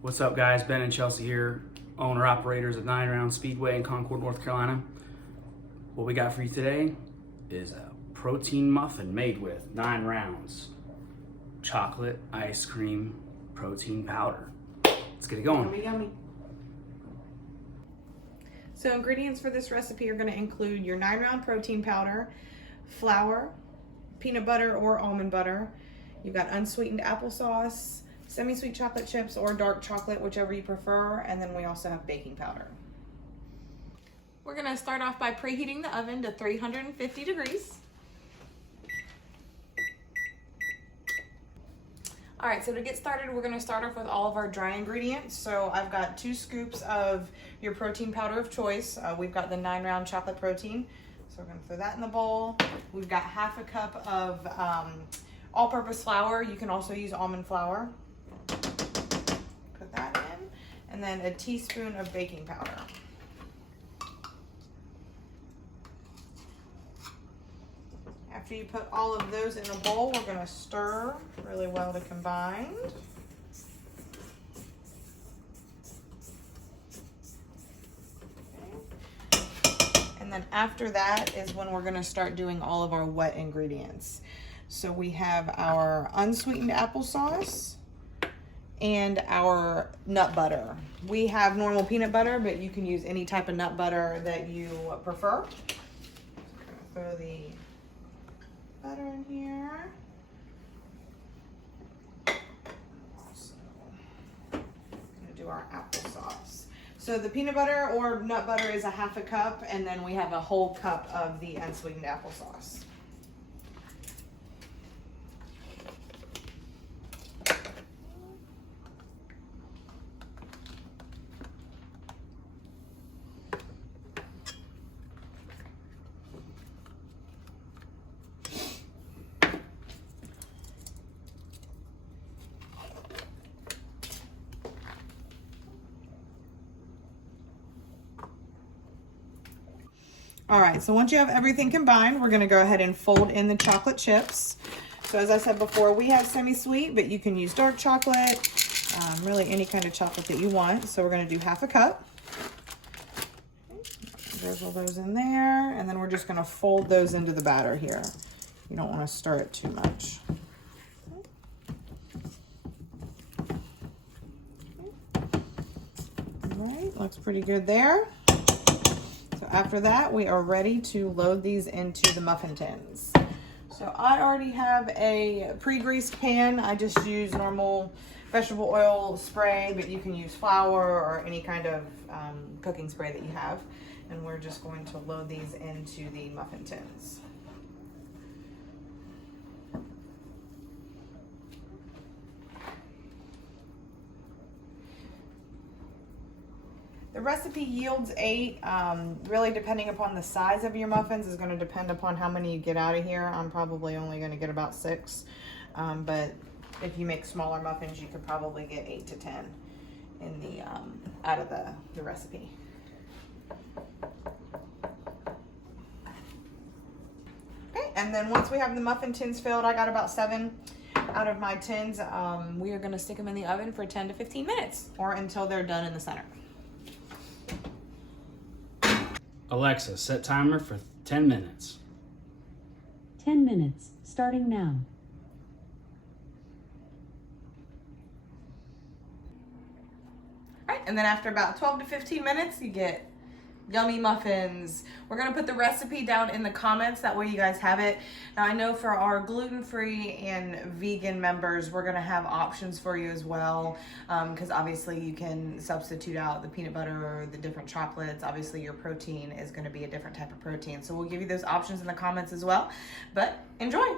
What's up, guys? Ben and Chelsea here, owner-operators of 9round Speedway in Concord, North Carolina. What we got for you today is a protein muffin made with 9 rounds chocolate ice cream protein powder. Let's get it going. Yummy, yummy. So ingredients for this recipe are going to include your 9round protein powder, flour, peanut butter or almond butter. You've got unsweetened applesauce, semi-sweet chocolate chips or dark chocolate, whichever you prefer, and then we also have baking powder. We're going to start off by preheating the oven to 350 degrees. All right, so to get started, we're gonna start off with all of our dry ingredients. So I've got 2 scoops of your protein powder of choice. We've got the 9round chocolate protein. So we're gonna throw that in the bowl. We've got half a cup of all-purpose flour. You can also use almond flour. Put that in. And then a teaspoon of baking powder. After you put all of those in a bowl, we're going to stir really well to combine. Okay. And then after that is when we're going to start doing all of our wet ingredients. So we have our unsweetened applesauce and our nut butter. We have normal peanut butter, but you can use any type of nut butter that you prefer. So throw the butter in here. So, I'm gonna do our applesauce. So the peanut butter or nut butter is a half a cup, and then we have a whole cup of the unsweetened applesauce. All right, so once you have everything combined, we're gonna go ahead and fold in the chocolate chips. So as I said before, we have semi-sweet, but you can use dark chocolate, really any kind of chocolate that you want. So we're gonna do half a cup. Drizzle those in there, and then we're just gonna fold those into the batter here. You don't wanna stir it too much. All right, looks pretty good there. So after that, we are ready to load these into the muffin tins. So I already have a pre-greased pan. I just use normal vegetable oil spray, but you can use flour or any kind of cooking spray that you have. And we're just going to load these into the muffin tins. The recipe yields 8, really depending upon the size of your muffins is going to depend upon how many you get out of here. I'm probably only going to get about 6, but if you make smaller muffins, you could probably get 8 to 10 in the out of the recipe. Okay, and then once we have the muffin tins filled, I got about 7 out of my tins. We are going to stick them in the oven for 10 to 15 minutes or until they're done in the center. Alexa, set timer for 10 minutes. 10 minutes, starting now. All right, and then after about 12 to 15 minutes, you get yummy muffins. We're gonna put the recipe down in the comments, that way you guys have it. Now I know for our gluten-free and vegan members, we're gonna have options for you as well, because obviously you can substitute out the peanut butter or the different chocolates. Obviously your protein is gonna be a different type of protein. So we'll give you those options in the comments as well, but enjoy.